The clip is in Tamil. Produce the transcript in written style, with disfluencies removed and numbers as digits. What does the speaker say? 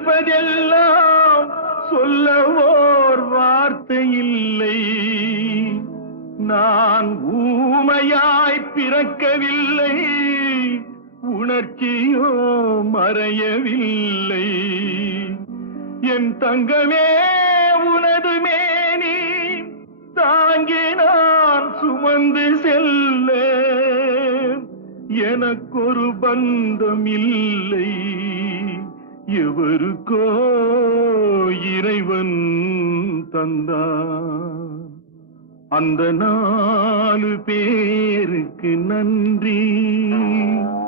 நினைப்பதெல்லாம் சொல்லவோர் வார்த்தை இல்லை. நான் ஊமையாய் பிறக்கவில்லை, உணர்ச்சியோ மறையவில்லை. என் தங்கமே உனது மேனி தாங்கி நான் சுமந்து செல்ல எனக்கொரு பந்தம் இல்லை. எவருக்கோ இறைவன் தந்தான். அந்த 4 பேருக்கு நன்றி.